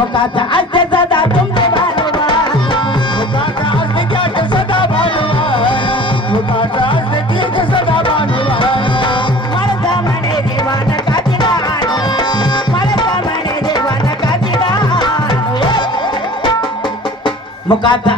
मुखाचा असते सदा तुमचे भानुवार मुखाचा असते त्याच सदा भानुवार मुखाचा असते त्याच सदा भानुवार मळसा म्हणे देवान कातीदार मळसा म्हणे देवान कातीदार मुखाचा